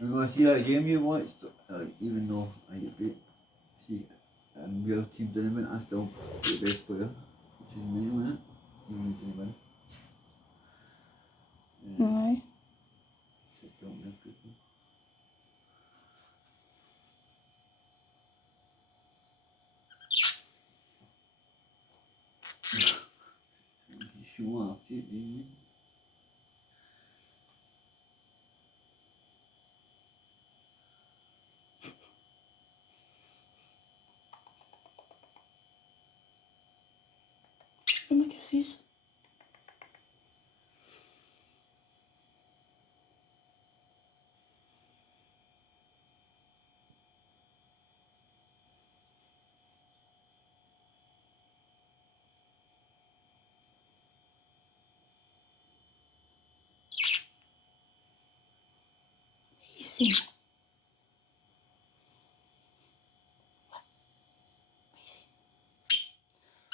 I'm gonna see that game you watched, even though I get beat. See, real team tournament, I still get the best player, which is me, isn't it? Even if you win. Aye. Don't miss people. Show off, see, didn't Give me kisses. Easy.